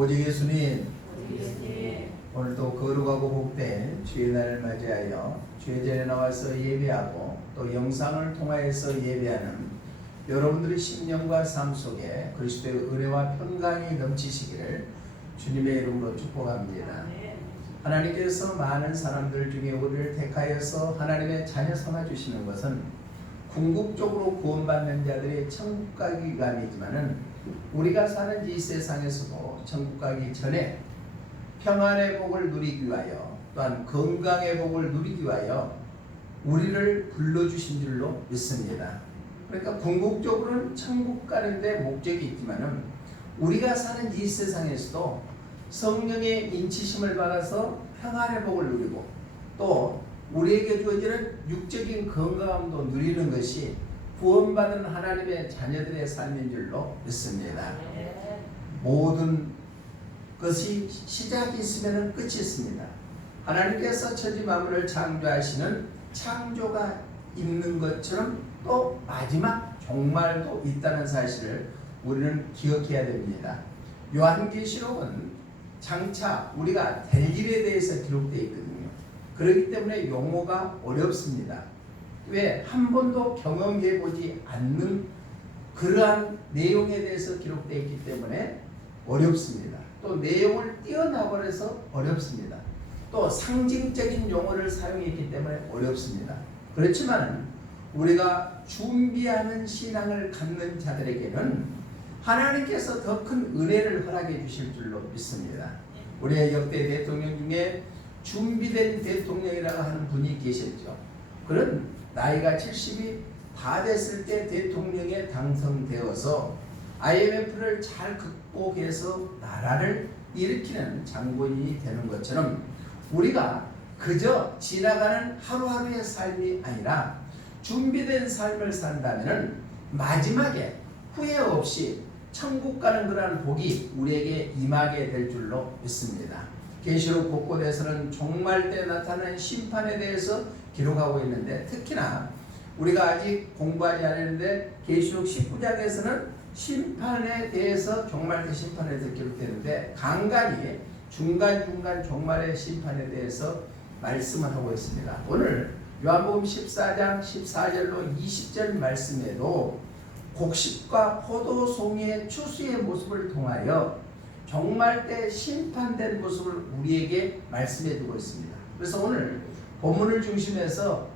오직 예수님, 오늘도 거룩하고 복된 주의 날을 맞이하여 주의 전에 나와서 예배하고 또 영상을 통하여서 예배하는 여러분들의 심령과 삶 속에 그리스도의 은혜와 평강이 넘치시기를 주님의 이름으로 축복합니다. 하나님께서 많은 사람들 중에 우리를 택하여서 하나님의 자녀 삼아주시는 것은 궁극적으로 구원받는 자들의 천국 가기 위함이지만은 우리가 사는 이 세상에서도 천국 가기 전에 평안의 복을 누리기 위하여 또한 건강의 복을 누리기 위하여 우리를 불러주신 줄로 믿습니다. 그러니까 궁극적으로는 천국 가는데 목적이 있지만은 우리가 사는 이 세상에서도 성령의 인치심을 받아서 평안의 복을 누리고 또 우리에게 주어지는 육적인 건강함도 누리는 것이 구원받은 하나님의 자녀들의 삶인 줄로 믿습니다. 모든 것이 시작이 있으면 끝이 있습니다. 하나님께서 천지 만물을 창조하시는 창조가 있는 것처럼 또 마지막 종말도 있다는 사실을 우리는 기억해야 됩니다. 요한계시록은 장차 우리가 될 일에 대해서 기록되어 있거든요. 그렇기 때문에 용어가 어렵습니다. 왜? 한 번도 경험해보지 않는 그러한 내용에 대해서 기록되어 있기 때문에 어렵습니다. 또 내용을 띄어나버려서 어렵습니다. 또 상징적인 용어를 사용했기 때문에 어렵습니다. 그렇지만 우리가 준비하는 신앙을 갖는 자들에게는 하나님께서 더 큰 은혜를 허락해 주실 줄로 믿습니다. 우리의 역대 대통령 중에 준비된 대통령이라고 하는 분이 계셨죠. 그런 나이가 70이 다 됐을 때 대통령에 당선되어서 IMF를 잘 극복해서 나라를 일으키는 장본인이 되는 것처럼 우리가 그저 지나가는 하루하루의 삶이 아니라 준비된 삶을 산다면 마지막에 후회 없이 천국 가는 그러한 복이 우리에게 임하게 될 줄로 믿습니다. 계시록 곳곳에서는 종말 때 나타나는 심판에 대해서 기록하고 있는데 특히나 우리가 아직 공부하지 않았는데 계시록 19장에서는 심판에 대해서 종말 때 심판에 대해서 기록되는데 간간히 중간중간 종말의 심판에 대해서 말씀을 하고 있습니다. 오늘 요한복음 14장 14절로 20절 말씀에도 곡식과 포도송이의 추수의 모습을 통하여 종말 때 심판된 모습을 우리에게 말씀해 주고 있습니다. 그래서 오늘 본문을 중심해서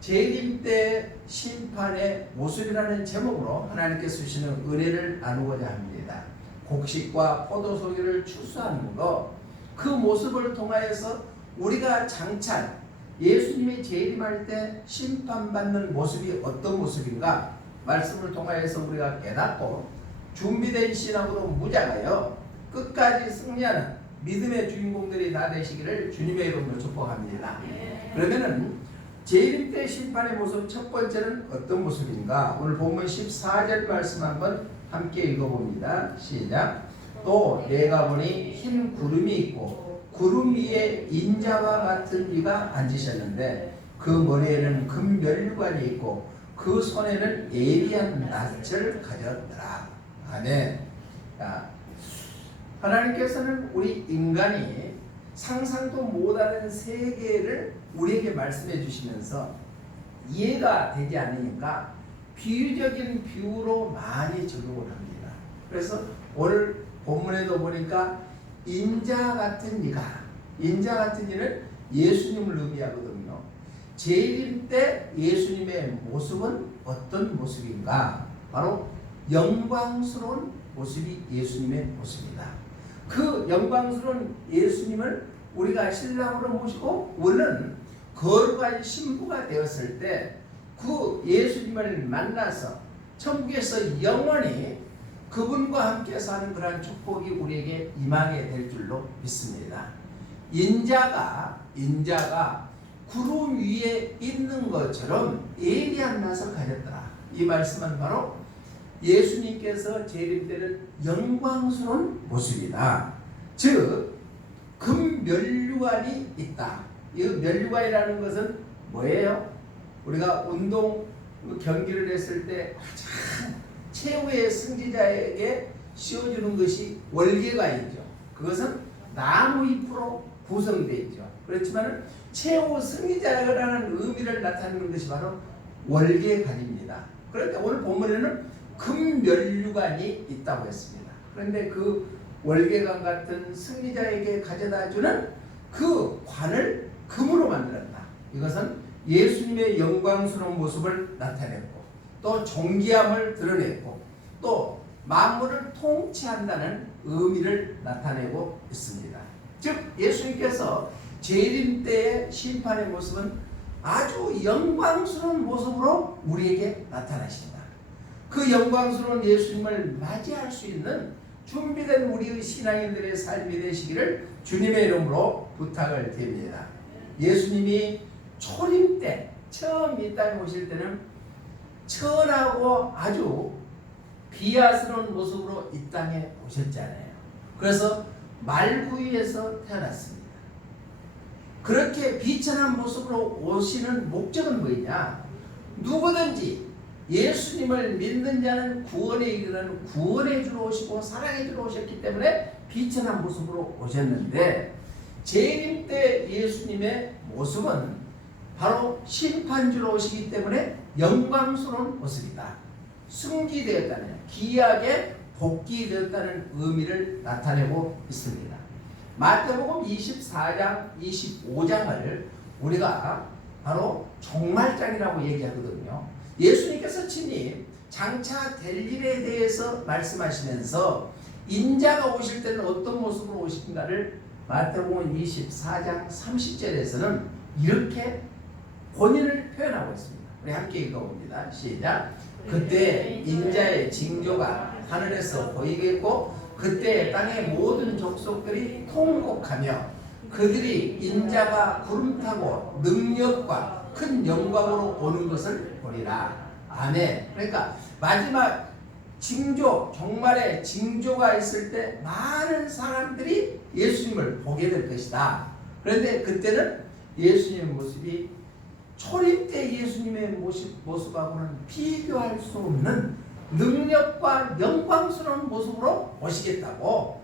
재림 때 심판의 모습이라는 제목으로 하나님께서 주시는 은혜를 나누고자 합니다. 곡식과 포도송이를 추수하는 것, 그 모습을 통하여서 우리가 장차 예수님이 재림할 때 심판받는 모습이 어떤 모습인가 말씀을 통하여서 우리가 깨닫고 준비된 신앙으로 무장하여 끝까지 승리하는 믿음의 주인공들이 다 되시기를 주님의 이름으로 축복합니다. 그러면은 재림 때 심판의 모습 첫 번째는 어떤 모습인가? 오늘 본문 14절 말씀 한번 함께 읽어봅니다. 시작. 또 내가 보니 흰 구름이 있고 구름 위에 인자와 같은 이가 앉으셨는데 그 머리에는 금 면류관이 있고 그 손에는 예리한 낯을 가졌더라. 아멘. 하나님께서는 우리 인간이 상상도 못하는 세계를 우리에게 말씀해 주시면서 이해가 되지 않으니까 비유적인 비유로 많이 적용을 합니다. 그래서 오늘 본문에도 보니까 인자 같은 이가, 인자 같은 이는 예수님을 의미하거든요. 재림 때 예수님의 모습은 어떤 모습인가? 바로 영광스러운 모습이 예수님의 모습이다. 그 영광스러운 예수님을 우리가 신랑으로 모시고 우리는 거룩한 신부가 되었을 때 그 예수님을 만나서 천국에서 영원히 그분과 함께 사는 그러한 축복이 우리에게 임하게 될 줄로 믿습니다. 인자가 구름 위에 있는 것처럼 예리한 낯을 가졌더라. 이 말씀은 바로 예수님께서 재림 때는 영광스러운 모습이다. 즉 금면류관이 있다. 이 면류관이라는 것은 뭐예요? 우리가 운동 경기를 했을 때 가장 최후의 승리자에게 씌워주는 것이 월계관이죠. 그것은 나무 잎으로 구성되어 있죠. 그렇지만 최후 승리자라는 의미를 나타내는 것이 바로 월계관입니다. 그런데 오늘 본문에는 금면류관이 있다고 했습니다. 그런데 그 월계관 같은 승리자에게 가져다주는 그 관을 금으로 만들었다. 이것은 예수님의 영광스러운 모습을 나타냈고 또 존귀함을 드러냈고 또 만물을 통치한다는 의미를 나타내고 있습니다. 즉 예수님께서 재림 때의 심판의 모습은 아주 영광스러운 모습으로 우리에게 나타나십니다. 그 영광스러운 예수님을 맞이할 수 있는 준비된 우리의 신앙인들의 삶이 되시기를 주님의 이름으로 부탁을 드립니다. 예수님이 초림 때 처음 이 땅에 오실 때는 천하고 아주 비하스러운 모습으로 이 땅에 오셨잖아요. 그래서 말구이에서 태어났습니다. 그렇게 비천한 모습으로 오시는 목적은 뭐냐? 누구든지 예수님을 믿는 자는 구원에 이르는 구원해 주러 오시고 사랑해 주러 오셨기 때문에 비천한 모습으로 오셨는데 재림 때 예수님의 모습은 바로 심판주로 오시기 때문에 영광스러운 모습이다. 승기되었다는, 귀하게 복귀되었다는 의미를 나타내고 있습니다. 마태복음 24장, 25장을 우리가 바로 종말장이라고 얘기하거든요. 예수님께서 친히 장차 될 일에 대해서 말씀하시면서 인자가 오실 때는 어떤 모습으로 오신가를 마태복음 24장 30절에서는 이렇게 본인을 표현하고 있습니다. 우리 함께 읽어봅니다. 시작. 그때 인자의 징조가 하늘에서 보이겠고 그때 땅의 모든 족속들이 통곡하며 그들이 인자가 구름 타고 능력과 큰 영광으로 오는 것을 보리라. 아멘. 그러니까 마지막 징조, 종말의 징조가 있을 때 많은 사람들이 예수님을 보게 될 것이다. 그런데 그때는 예수님의 모습이 초림 때 예수님의 모습하고는 비교할 수 없는 능력과 영광스러운 모습으로 오시겠다고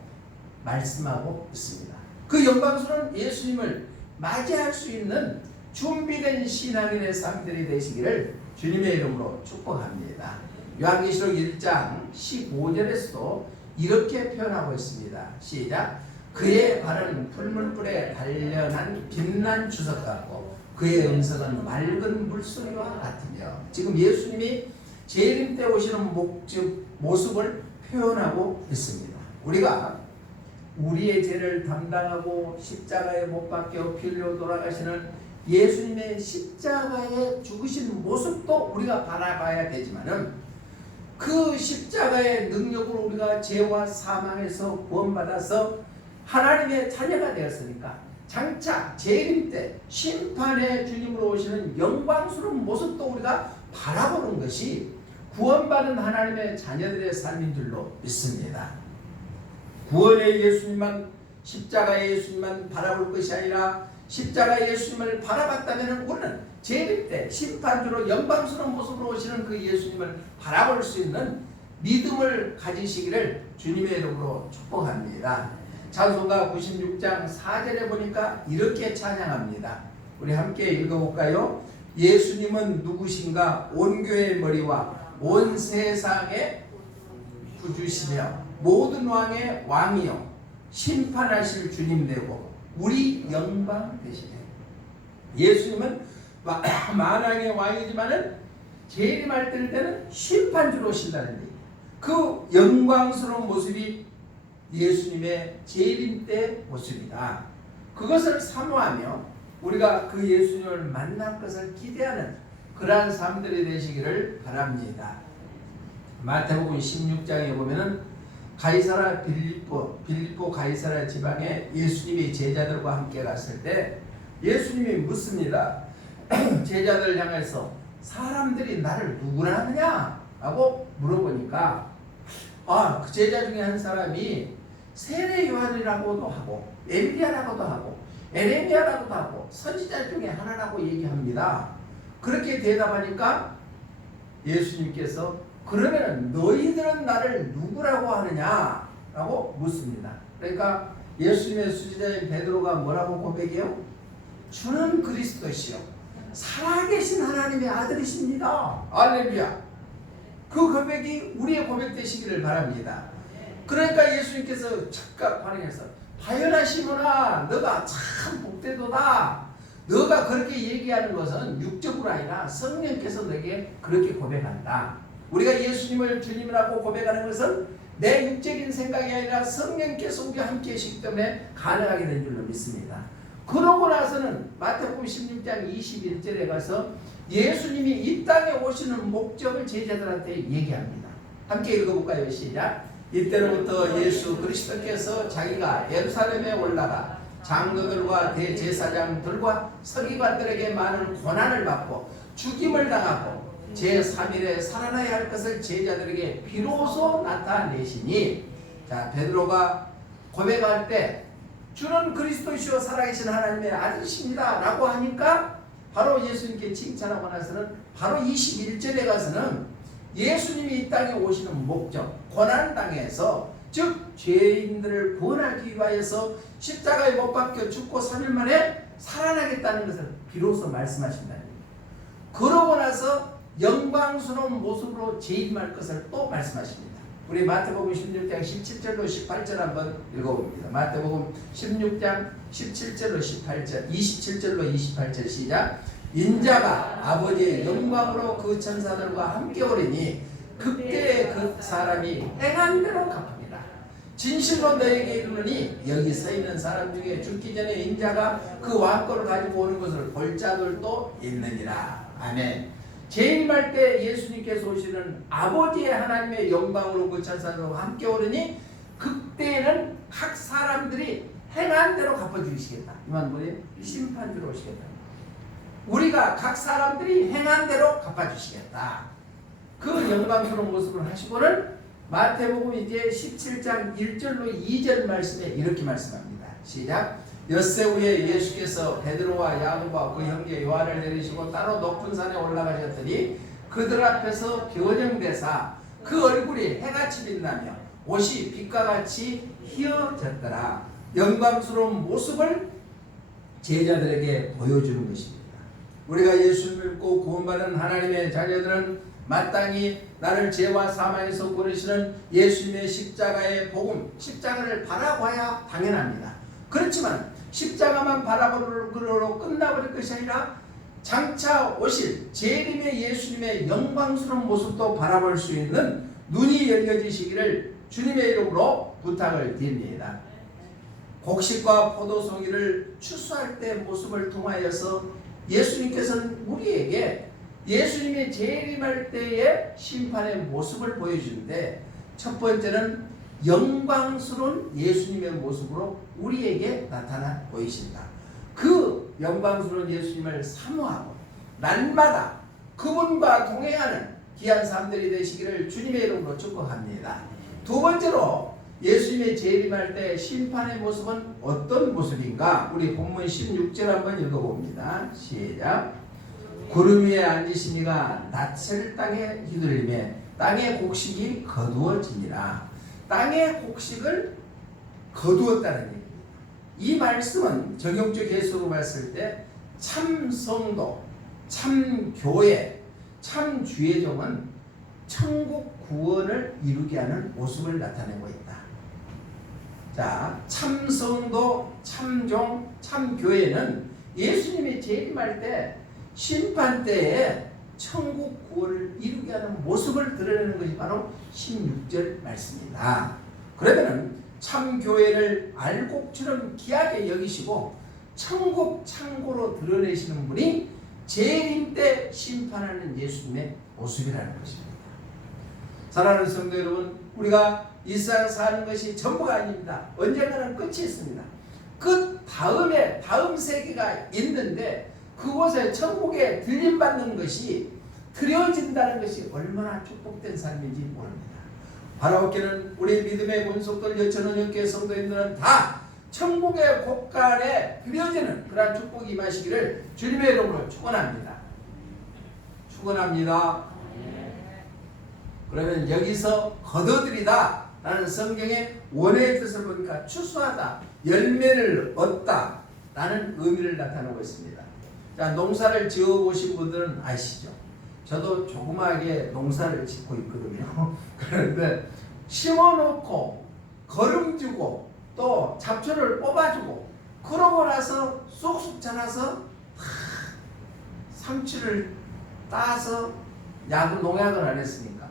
말씀하고 있습니다. 그 영광스러운 예수님을 맞이할 수 있는 준비된 신앙인의 삶들이 되시기를 주님의 이름으로 축복합니다. 요한계시록 1장 15절에서도 이렇게 표현하고 있습니다. 시작. 그의 발은 풀물불에 단련한 빛난 주석 같고 그의 음성은 맑은 물소리와 같으며 지금 예수님이 재림 때 오시는 모습을 표현하고 있습니다. 우리가 우리의 죄를 담당하고 십자가에 못 박혀 피 흘려 돌아가시는 예수님의 십자가에 죽으신 모습도 우리가 바라봐야 되지만은 그 십자가의 능력으로 우리가 죄와 사망에서 구원받아서 하나님의 자녀가 되었으니까 장차 재림 때 심판의 주님으로 오시는 영광스러운 모습도 우리가 바라보는 것이 구원받은 하나님의 자녀들의 삶인 줄로 믿습니다. 구원의 예수님만, 십자가의 예수님만 바라볼 것이 아니라 십자가의 예수님을 바라봤다면 우리는 재림 때 심판주로 영광스러운 모습으로 오시는 그 예수님을 바라볼 수 있는 믿음을 가지시기를 주님의 이름으로 축복합니다. 찬송가 96장 4절에 보니까 이렇게 찬양합니다. 우리 함께 읽어볼까요? 예수님은 누구신가? 온 교회의 머리와 온 세상의 구주시며 모든 왕의 왕이요 심판하실 주님 되고 우리 영광 되시네. 예수님은 만왕의 왕이지만은 재림할 때는 심판주로 오신다는 얘기. 그 영광스러운 모습이 예수님의 재림 때 모습이다. 그것을 사모하며 우리가 그 예수님을 만날 것을 기대하는 그러한 삶들이 되시기를 바랍니다. 마태복음 16장에 보면은 가이사라 빌립보 가이사라 지방에 예수님이 제자들과 함께 갔을 때 예수님이 묻습니다. 제자들 향해서 사람들이 나를 누구라 하느냐? 라고 물어보니까 그 제자 중에 한 사람이 세례 요한이라고도 하고 엘리야라고도 하고 에레미야라고도 하고 선지자 중에 하나라고 얘기합니다. 그렇게 대답하니까 예수님께서 그러면 너희들은 나를 누구라고 하느냐? 라고 묻습니다. 그러니까 예수님의 수제자인 베드로가 뭐라고 고백해요? 주는 그리스도시요 살아계신 하나님의 아들이십니다. 할렐루야. 그 고백이 우리의 고백 되시기를 바랍니다. 그러니까 예수님께서 즉각 반응해서 바요나 시몬아 너가 참 복되도다. 너가 그렇게 얘기하는 것은 육적으로 아니라 성령께서 너에게 그렇게 고백한다. 우리가 예수님을 주님이라고 고백하는 것은 내 육적인 생각이 아니라 성령께서 우리와 함께 계시기 때문에 가능하게 된 줄로 믿습니다. 그러고 나서는 마태복음 16장 21절에 가서 예수님이 이 땅에 오시는 목적을 제자들한테 얘기합니다. 함께 읽어볼까요? 시작. 이때로부터 예수 그리스도께서 자기가 예루살렘에 올라가 장로들과 대제사장들과 서기관들에게 많은 고난을 받고 죽임을 당하고 제3일에 살아나야 할 것을 제자들에게 비로소 나타내시니, 자, 베드로가 고백할 때 주는 그리스도시요 살아계신 하나님의 아들이십니다 라고 하니까 바로 예수님께 칭찬하고 나서는 바로 21절에 가서는 예수님이 이 땅에 오시는 목적, 고난당에서 즉 죄인들을 구원하기 위하여서 십자가에 못 박혀 죽고 3일 만에 살아나겠다는 것을 비로소 말씀하신다. 그러고 나서 영광스러운 모습으로 재림할 것을 또 말씀하십니다. 우리 마태복음 16장 17절로 18절 한번 읽어봅니다. 마태복음 16장 17절로 18절, 27절로 28절 시작. 인자가 아버지의 영광으로 그 천사들과 함께 오리니 그때에 그 사람이 행한 대로 갚습니다. 진실로 너에게 이르노니 여기 서 있는 사람 중에 죽기 전에 인자가 그 왕권을 가지고 오는 것을 볼 자들도 있느니라. 아멘. 재림할 때 예수님께서 오시는 아버지의 하나님의 영광으로 그 천사들과 함께 오르니 그때에는 각 사람들이 행한 대로 갚아주시겠다. 이만 뭐예요? 심판주로 오시겠다. 우리가 각 사람들이 행한 대로 갚아주시겠다. 그 영광스러운 모습을 하시고는 마태복음 이제 17장 1절로 2절 말씀에 이렇게 말씀합니다. 시작. 엿새 후에 예수께서 베드로와 야고보와 그 형제 요한을 내리시고 따로 높은 산에 올라가셨더니 그들 앞에서 변형되사 그 얼굴이 해같이 빛나며 옷이 빛과 같이 희어졌더라. 영광스러운 모습을 제자들에게 보여주는 것입니다. 우리가 예수를 믿고 구원받은 하나님의 자녀들은 마땅히 나를 죄와 사망에서 구원하시는 예수님의 십자가의 복음, 십자가를 바라봐야 당연합니다. 그렇지만 십자가만 바라보므로 끝나버릴 것이 아니라 장차 오실 재림의 예수님의 영광스러운 모습도 바라볼 수 있는 눈이 열려지시기를 주님의 이름으로 부탁을 드립니다. 곡식과 포도송이를 추수할 때 모습을 통하여서 예수님께서는 우리에게 예수님이 재림할 때의 심판의 모습을 보여주는데, 첫 번째는 영광스러운 예수님의 모습으로 우리에게 나타나 보이신다. 그 영광스러운 예수님을 사모하고 날마다 그분과 동행하는 귀한 삶들이 되시기를 주님의 이름으로 축복합니다. 두 번째로 예수님의 재림할 때 심판의 모습은 어떤 모습인가? 우리 본문 16절 한번 읽어봅니다. 시작. 구름 위에 앉으시니가 낯을 땅에 휘둘리며 땅의 곡식이 거두어지니라. 땅의 곡식을 거두었다는 얘기입니다. 이 말씀은 정형적 해석으로 봤을 때 참 성도, 참 교회, 참 주의 종은 천국 구원을 이루게 하는 모습을 나타내고 있다. 자, 참 성도, 참 종, 참 교회는 예수님이 재림할 때 심판 때에 천국 구원을 이루게 하는 모습을 드러내는 것이 바로 16절 말씀입니다. 그러면은 참교회를 알곡처럼 귀하게 여기시고 천국 창고로 드러내시는 분이 재림 때 심판하는 예수님의 모습이라는 것입니다. 사랑하는 성도 여러분, 우리가 이 세상 사는 것이 전부가 아닙니다. 언젠가는 끝이 있습니다. 그 다음에 다음 세계가 있는데 그곳에 천국에 들림받는 것이 드려진다는 것이 얼마나 축복된 삶인지 모릅니다. 바라옵기는 우리 믿음의 본속들 여천원역교회 성도님들은 다 천국의 곳간에 드려지는 그러한 축복이 임하시기를 주님의 이름으로 축원합니다. 축원합니다. 그러면 여기서 거둬들이다 라는 성경의 원어의 뜻을 보니까 추수하다, 열매를 얻다라는 의미를 나타내고 있습니다. 자, 농사를 지어보신 분들은 아시죠? 저도 조그마하게 농사를 짓고 있거든요. 그런데 심어놓고 거름주고 또 잡초를 뽑아주고 그러고 나서 쏙쏙 자라서 상추를 따서 농약을 안 했으니까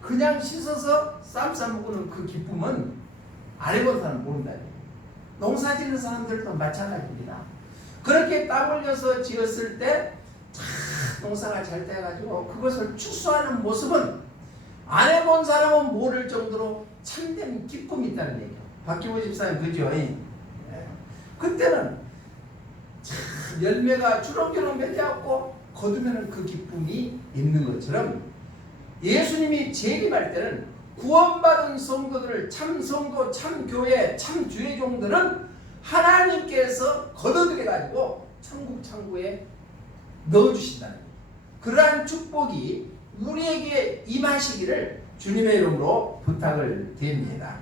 그냥 씻어서 쌈 싸먹는 그 기쁨은 안 해본 사람은 모른다니. 농사 짓는 사람들도 마찬가지입니다. 그렇게 땀 흘려서 지었을 때 농사가 잘 돼가지고 그것을 추수하는 모습은 안 해본 사람은 모를 정도로 참된 기쁨이 있다는 얘기예요. 박기호 집사님 그죠? 그때는 참 열매가 주렁주렁 맺어갖고 거두면 그 기쁨이 있는 것처럼 예수님이 재림할 때는 구원받은 성도들을 참 성도, 참 교회, 참 주의 종들은 하나님께서 거둬들여가지고 천국 창고에 넣어주신다는 거예요. 그러한 축복이 우리에게 임하시기를 주님의 이름으로 부탁을 드립니다.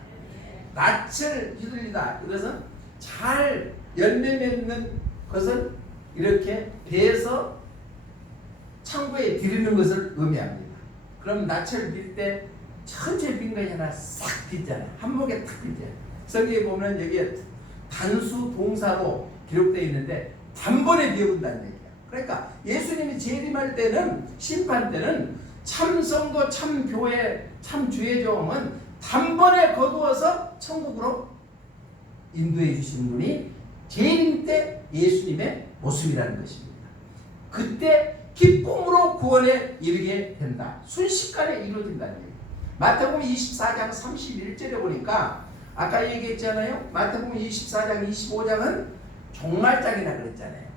낯을 휘둘리다. 그래서 잘 열매 맺는 것을 이렇게 배에서 창고에 들이는 것을 의미합니다. 그럼 낯을 빌 때 천천히 빈 것이 아니라 싹 빗잖아요. 한목에 탁 빗잖아요. 성경에 보면 여기에 단수 동사로 기록되어 있는데 단번에 비워본다는 얘기예요. 그러니까 예수님이 재림할 때는 심판 때는 참 성도, 참 교회, 참 주의 종은 단번에 거두어서 천국으로 인도해 주시는 분이 재림 때 예수님의 모습이라는 것입니다. 그때 기쁨으로 구원에 이르게 된다. 순식간에 이루어진다는 얘기예요. 마태복음 24장 31절에 보니까 아까 얘기했잖아요. 마태복음 24장 25장은 종말장이라 그랬잖아요.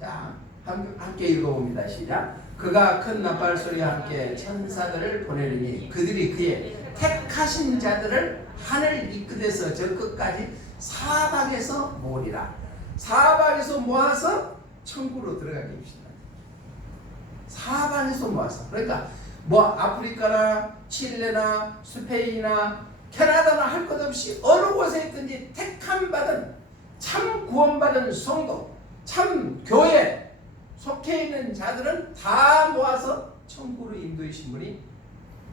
자, 함께 읽어봅니다. 시작. 그가 큰 나팔 소리와 함께 천사들을 보내리니 그들이 그의 택하신 자들을 하늘 이끝에서 저 끝까지 사방에서 모으리라. 사방에서 모아서 천국으로 들어가게 해주신다. 사방에서 모아서. 그러니까 뭐 아프리카나 칠레나 스페인이나 캐나다나 할 것 없이 어느 곳에 있든지 택함 받은 참 구원받은 성도, 참 교회 속해 있는 자들은 다 모아서 천국으로 인도해 주신 분이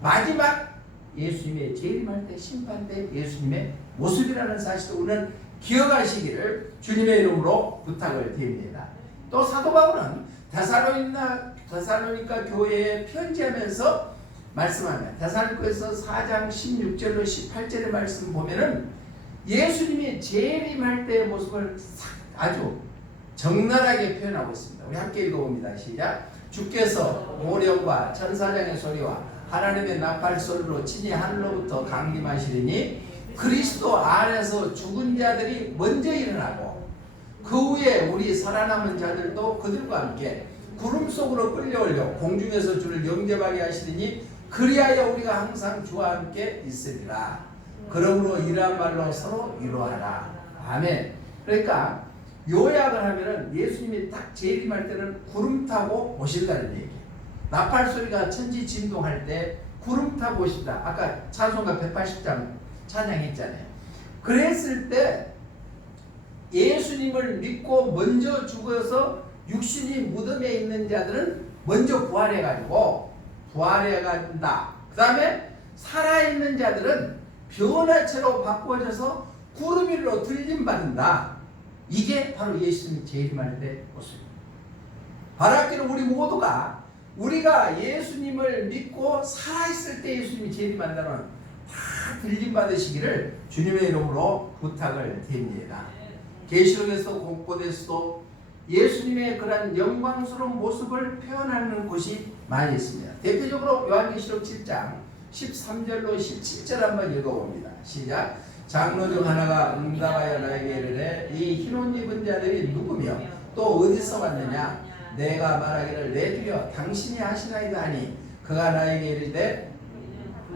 마지막 예수님의 재림할 때 심판 때 예수님의 모습이라는 사실을 우리는 기억하시기를 주님의 이름으로 부탁을 드립니다. 또 사도 바울은 데살로니가 교회에 편지하면서 말씀합니다. 데살로니가에서 4장 16절로 18절의 말씀 보면은 예수님이 재림할 때의 모습을 아주 적나라하게 표현하고 있습니다. 우리 함께 읽어봅니다. 시작. 주께서 오령과 천사장의 소리와 하나님의 나팔 소리로 친히 하늘로부터 강림하시리니 그리스도 안에서 죽은 자들이 먼저 일어나고 그 후에 우리 살아남은 자들도 그들과 함께 구름 속으로 끌려올려 공중에서 주를 영접하게 하시리니 그리하여 우리가 항상 주와 함께 있으리라. 그러므로 이러한 말로 서로 위로하라. 아멘. 그러니까 요약을 하면은 예수님이 딱 재림할 때는 구름 타고 오신다는 얘기예요. 나팔 소리가 천지 진동할 때 구름 타고 오신다. 아까 찬송가 180장 찬양했잖아요. 그랬을 때 예수님을 믿고 먼저 죽어서 육신이 무덤에 있는 자들은 먼저 부활해가지고 부활해간다. 그 다음에 살아있는 자들은 변화체로 바꿔져서 구름 위로 들림받는다. 이게 바로 예수님이 재림할 때 모습입니다. 바라기는 우리 모두가 우리가 예수님을 믿고 살아있을 때 예수님이 재림한다는 다 들림받으시기를 주님의 이름으로 부탁을 드립니다. 계시록에서 곳곳에서도 예수님의 그런 영광스러운 모습을 표현하는 곳이 많이 있습니다. 대표적으로 요한계시록 7장 13절로 17절 한번 읽어봅니다. 시작. 장로 중 하나가 응답하여 나에게 이르되 이 흰옷 입은 자들이 누구며 또 어디서 왔느냐. 내가 말하기를 내 주여 당신이 하시나이다 하니 그가 나에게 이르되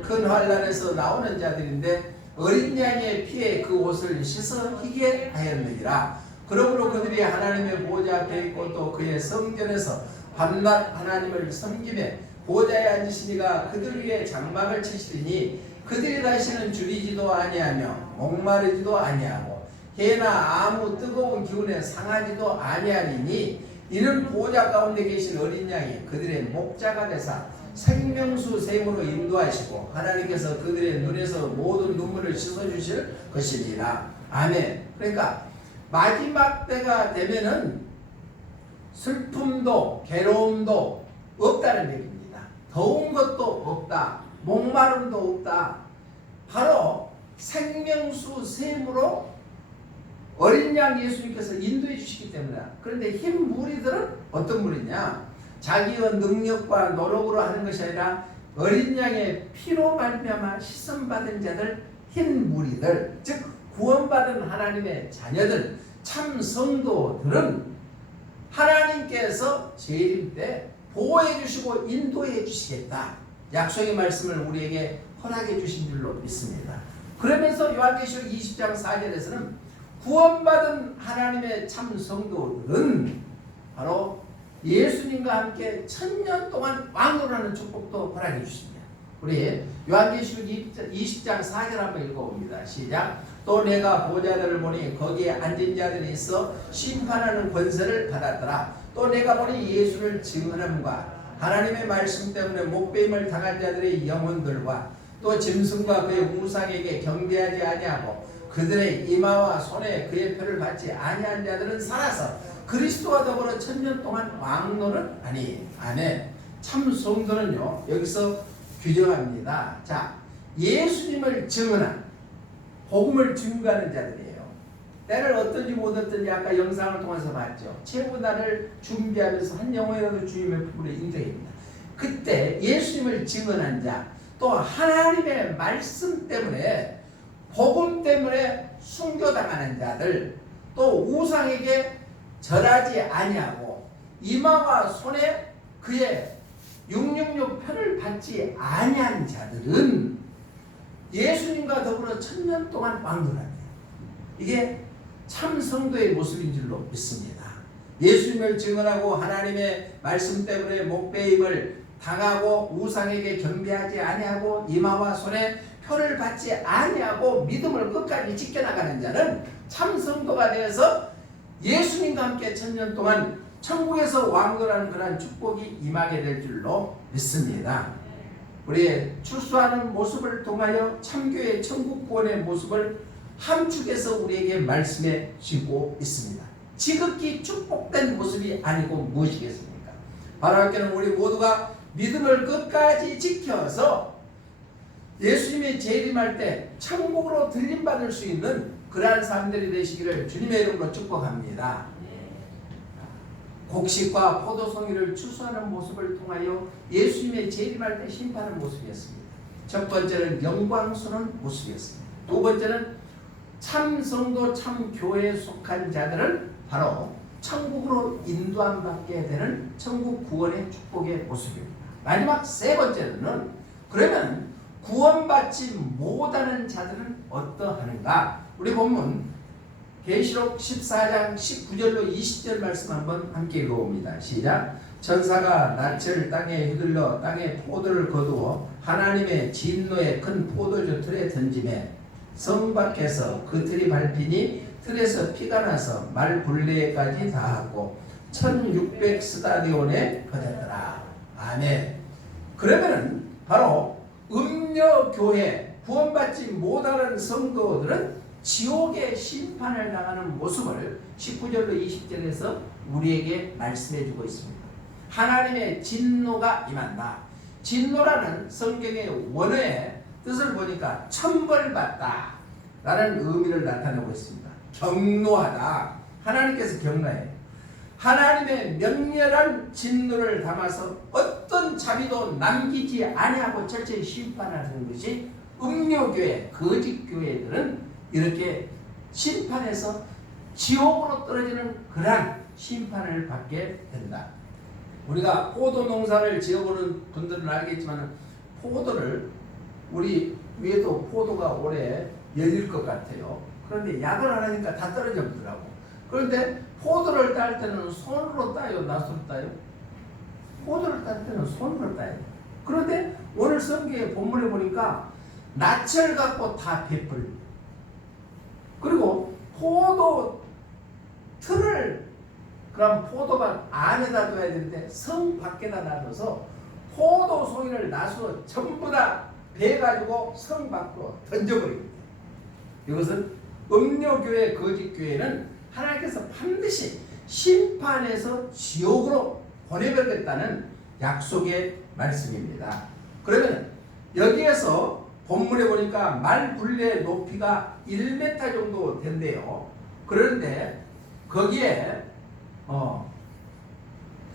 큰 환난에서 나오는 자들인데 어린 양의 피에 그 옷을 씻어 희게 하였느니라. 그러므로 그들이 하나님의 보좌 앞에 있고 또 그의 성전에서 밤낮 하나님을 섬기며 보좌에 앉으시니가 그들 위에 장막을 치시리니 그들이 다시는 줄이지도 아니하며 목마르지도 아니하고 개나 아무 뜨거운 기운에 상하지도 아니하리니 이는 보호자 가운데 계신 어린 양이 그들의 목자가 되사 생명수 샘으로 인도하시고 하나님께서 그들의 눈에서 모든 눈물을 씻어주실 것이니라. 아멘. 그러니까 마지막 때가 되면은 슬픔도 괴로움도 없다는 얘기입니다. 더운 것도 없다. 목마름도 없다. 바로 생명수 샘으로 어린 양 예수님께서 인도해 주시기 때문에. 그런데 흰 무리들은 어떤 무리냐? 자기의 능력과 노력으로 하는 것이 아니라 어린 양의 피로 말미암아 씻음받은 자들, 흰 무리들, 즉 구원받은 하나님의 자녀들, 참 성도들은 하나님께서 재림 때 보호해 주시고 인도해 주시겠다. 약속의 말씀을 우리에게 허락해 주신 줄로 믿습니다. 그러면서 요한계시록 20장 4절에서는 구원받은 하나님의 참 성도들은 바로 예수님과 함께 1000년 동안 왕노라는 축복도 허락해 주십니다. 우리 요한계시록 20장 4절 한번 읽어봅니다. 시작. 또 내가 보좌들을 보니 거기에 앉은 자들이 있어 심판하는 권세를 받았더라. 또 내가 보니 예수를 증언함과 하나님의 말씀 때문에 목배임을 당한 자들의 영혼들과 또 짐승과 그의 우상에게 경배하지 아니하고 그들의 이마와 손에 그의 표를 받지 아니한 자들은 살아서 그리스도와 더불어 1000년 동안 왕노를 하니. 아멘. 참 성도는요 여기서 규정합니다. 자, 예수님을 증언한 복음을 증거하는 자들이에요. 때를 어떤지 못 어떤지 아까 영상을 통해서 봤죠. 최후날을 준비하면서 한 영혼이라도 주님의 부분에 인정입니다. 그때 예수님을 증언한 자, 또 하나님의 말씀 때문에 복음 때문에 순교당하는 자들, 또 우상에게 절하지 아니하고 이마와 손에 그의 666 표를 받지 아니한 자들은 예수님과 더불어 1000년 동안 왕노랍니다. 이게 참 성도의 모습인 줄로 믿습니다. 예수님을 증언하고 하나님의 말씀 때문에 목배임을 당하고 우상에게 경배하지 아니하고 이마와 손에 표를 받지 아니하고 믿음을 끝까지 지켜나가는 자는 참 성도가 되어서 예수님과 함께 1000년 동안 천국에서 왕노라는 그러한 축복이 임하게 될 줄로 믿습니다. 우리의 출소하는 모습을 통하여 참교의 천국 구원의 모습을 함축해서 우리에게 말씀해 주고 있습니다. 지극히 축복된 모습이 아니고 무엇이겠습니까? 바로 학교는 우리 모두가 믿음을 끝까지 지켜서 예수님이 재림할 때 천국으로 들림받을 수 있는 그러한 사람들이 되시기를 주님의 이름으로 축복합니다. 곡식과 포도송이를 추수하는 모습을 통하여 예수님의 재림할 때 심판하는 모습이었습니다. 첫 번째는 영광스러운 모습이었습니다. 두 번째는 참 성도 참 교회에 속한 자들은 바로 천국으로 인도함 받게 되는 천국 구원의 축복의 모습입니다. 마지막 세 번째는 그러면 구원받지 못하는 자들은 어떠하는가? 우리 본문 계시록 14장 19절로 20절 말씀 한번 함께 읽어봅니다. 시작. 천사가 낯을 땅에 휘둘러 땅에 포도를 거두어 하나님의 진노의 큰 포도주 틀에 던지매 성 밖에서 그 틀이 밟히니 틀에서 피가 나서 말 굴레까지 닿았고 1600 스타디온에 퍼졌더라. 아멘. 그러면은 바로 음녀교회 구원받지 못하는 성도들은 지옥의 심판을 당하는 모습을 19절로 20절에서 우리에게 말씀해 주고 있습니다. 하나님의 진노가 임한다. 진노라는 성경의 원어의 뜻을 보니까 천벌받다 라는 의미를 나타내고 있습니다. 경노하다. 하나님께서 경노해요. 하나님의 명렬한 진노를 담아서 어떤 자비도 남기지 아니하고 철저히 심판하는 것이 음료교회, 거짓교회들은 이렇게 심판해서 지옥으로 떨어지는 그러한 심판을 받게 된다. 우리가 포도 농사를 지어보는 분들은 알겠지만 포도를 우리 위에도 포도가 올해 열릴 것 같아요. 그런데 약을 안 하니까 다 떨어져 버리더라고. 그런데 포도를 딸 때는 손으로 따요, 낫으로 따요? 포도를 딸 때는 손으로 따요. 그런데 오늘 성경의 본문에 보니까 낫을 갖고 다 베풀. 그리고 포도 틀을 그럼 포도밭 안에다 둬야 되는데 성 밖에다 놔둬서 포도 송이를 나서 전부 다 베가지고 성 밖으로 던져버립니다. 이것은 음료교회 거짓교회는 하나님께서 반드시 심판해서 지옥으로 보내버리겠다는 약속의 말씀입니다. 그러면 여기에서 본문에 보니까 말 굴레 높이가 1m 정도 된대요. 그런데 거기에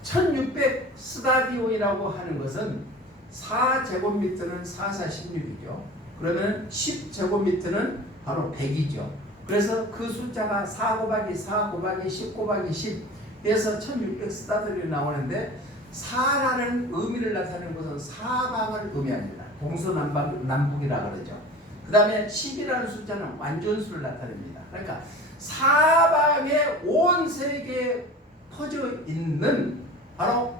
1600 스타디온이라고 하는 것은 4제곱미터는 4×4=16이죠. 그러면 10제곱미터는 바로 100이죠. 그래서 그 숫자가 4 곱하기 4 곱하기 10 곱하기 10 해서 1600 스타디온이 나오는데 4라는 의미를 나타내는 것은 사방을 의미합니다. 동서남북이라 그러죠. 그 다음에 10이라는 숫자는 완전수를 나타냅니다. 그러니까 사방에 온 세계에 퍼져 있는 바로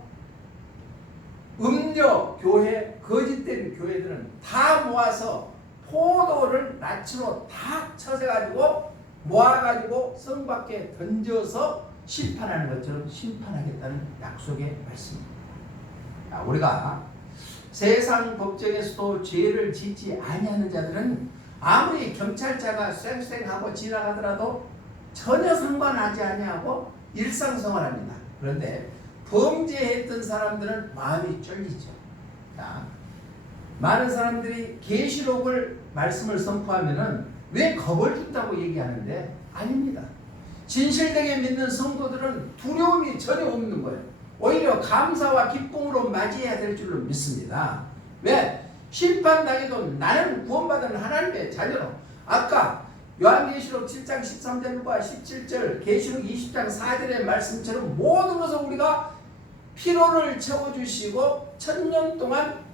음료 교회, 거짓된 교회들은 다 모아서 포도를 낯으로 다 쳐서가지고 모아가지고 성 밖에 던져서 심판하는 것처럼 심판하겠다는 약속의 말씀입니다. 우리가 세상 법정에서도 죄를 짓지 아니하는 자들은 아무리 경찰차가 쌩쌩하고 지나가더라도 전혀 상관하지 아니하고 일상생활합니다. 그런데 범죄했던 사람들은 마음이 쫄리죠. 많은 사람들이 계시록을 말씀을 선포하면은 왜 겁을 준다고 얘기하는데 아닙니다. 진실되게 믿는 성도들은 두려움이 전혀 없는 거예요. 오히려 감사와 기쁨으로 맞이해야 될 줄로 믿습니다. 왜? 심판당해도 나는 구원받은 하나님의 자녀로. 아까 요한계시록 7장 13절과 17절 계시록 20장 4절의 말씀처럼 모든 것을 우리가 피로를 채워주시고 1000년 동안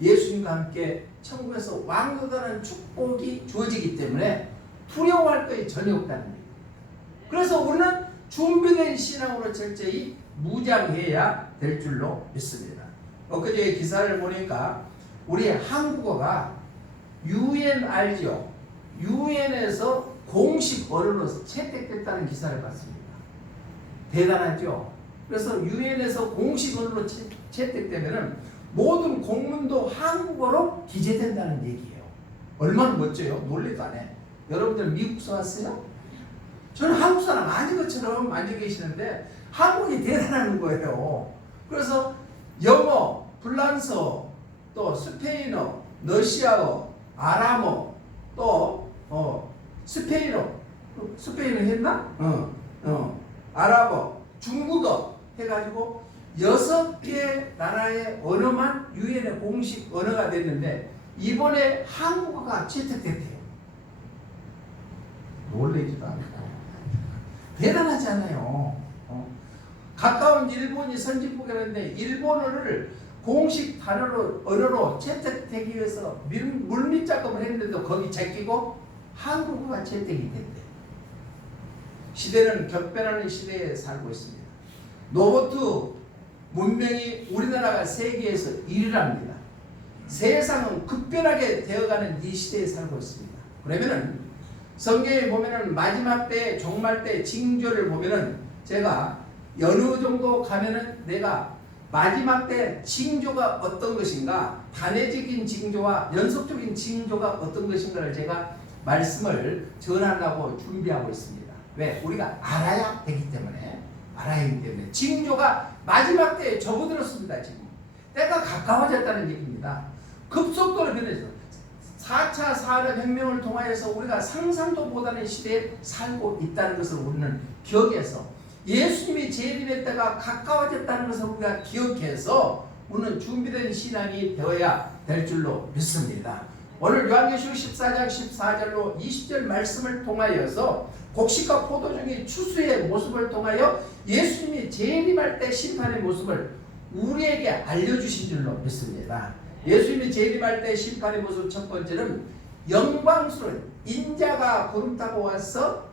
예수님과 함께 천국에서 왕노다는 축복이 주어지기 때문에 두려워할 것이 전혀 없다는 거예요. 그래서 우리는 준비된 신앙으로 철저히 무장해야 될 줄로 믿습니다. 엊그제 기사를 보니까 우리 한국어가 UN 알죠? UN에서 공식 언어로 채택됐다는 기사를 봤습니다. 대단하죠? 그래서 UN에서 공식 언어로 채택되면 모든 공문도 한국어로 기재된다는 얘기예요. 얼마나 멋져요? 놀래도 안 해. 여러분들 미국서 왔어요? 저는 한국 사람 아닌 것처럼 앉아 계시는데 한국이 대단한 거예요. 그래서 영어, 프랑스어, 또 스페인어, 러시아어, 아람어, 또 스페인어 했나? 아랍어, 중국어 해가지고 6개 나라의 언어만 유엔의 공식 언어가 됐는데 이번에 한국어가 채택됐대요. 놀라지도 않고 대단하지 않아요. 가까운 일본이 선진국이었는데 일본어를 공식 단어로 언어로 채택되기 위해서 물밑 작업을 했는데도 거기 제끼고 한국어가 채택이 됐대. 시대는 격변하는 시대에 살고 있습니다. 로봇 문명이 우리나라가 세계에서 1위랍니다. 세상은 급변하게 되어가는 이 시대에 살고 있습니다. 그러면은 성경에 보면은 마지막 때, 종말 때 징조를 보면은 제가 어느 정도 가면은 내가 마지막 때 징조가 어떤 것인가, 단회적인 징조와 연속적인 징조가 어떤 것인가를 제가 말씀을 전하려고 준비하고 있습니다. 왜? 우리가 알아야 되기 때문에, 알아야 하기 때문에 징조가 마지막 때에 접어들었습니다. 지금 때가 가까워졌다는 얘기입니다. 급속도로 변해서 4차 산업혁명을 통하여서 우리가 상상도 못하는 시대에 살고 있다는 것을 우리는 기억해서 예수님이 재림의 때가 가까워졌다는 것을 우리가 기억해서 우리는 준비된 신앙이 되어야 될 줄로 믿습니다. 오늘 요한계시록 14장 14절로 20절 말씀을 통하여서 곡식과 포도중의 추수의 모습을 통하여 예수님이 재림할 때 심판의 모습을 우리에게 알려주신 줄로 믿습니다. 예수님이 재림할 때 심판의 모습 첫 번째는 영광스러운 인자가 구름 타고 와서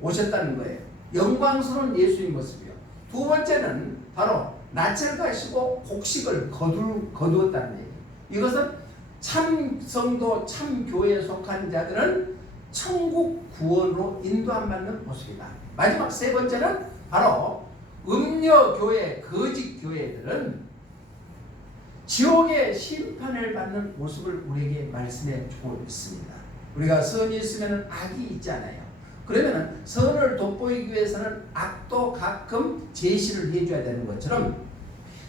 오셨다는 거예요. 영광스러운 예수의 모습이요. 두 번째는 바로 낯을 가시고 곡식을 거두었다는 얘기예요. 이것은 참 성도, 참 교회에 속한 자들은 천국 구원으로 인도함 받는 모습이다. 마지막 세 번째는 바로 음녀 교회, 거짓 교회들은 지옥의 심판을 받는 모습을 우리에게 말씀해 주고 있습니다. 우리가 선이 있으면 악이 있잖아요. 그러면 선을 돋보이기 위해서는 악도 가끔 제시를 해줘야 되는 것처럼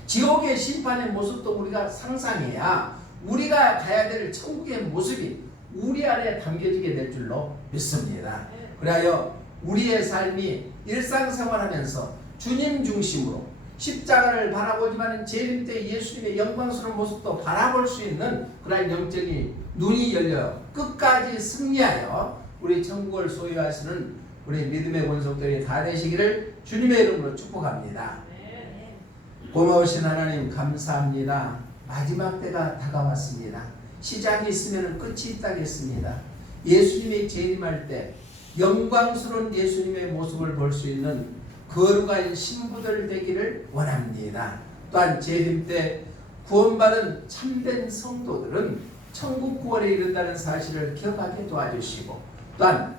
지옥의 심판의 모습도 우리가 상상해야 우리가 가야 될 천국의 모습이 우리 안에 담겨지게 될 줄로 믿습니다. 그래야 우리의 삶이 일상생활하면서 주님 중심으로 십자가를 바라보지만 재림 때 예수님의 영광스러운 모습도 바라볼 수 있는 그런 영적인 눈이 열려 끝까지 승리하여 우리 천국을 소유하시는 우리 믿음의 권속들이 다 되시기를 주님의 이름으로 축복합니다. 고마우신 하나님 감사합니다. 마지막 때가 다가왔습니다. 시작이 있으면 끝이 있다겠습니다. 예수님이 재림할 때 영광스러운 예수님의 모습을 볼 수 있는 거룩한 신부들 되기를 원합니다. 또한 재림 때 구원받은 참된 성도들은 천국 구원에 이른다는 사실을 기억하게 도와주시고, 또한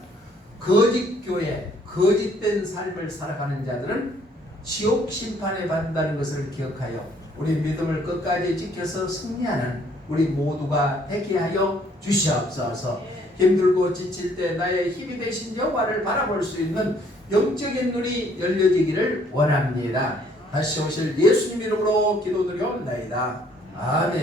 거짓 교회, 거짓된 삶을 살아가는 자들은 지옥 심판에 받는다는 것을 기억하여 우리 믿음을 끝까지 지켜서 승리하는 우리 모두가 되게 하여 주시옵소서. 힘들고 지칠 때 나의 힘이 되신 여호와를 바라볼 수 있는 영적인 눈이 열려지기를 원합니다. 다시 오실 예수님 이름으로 기도드려옵나이다. 아멘.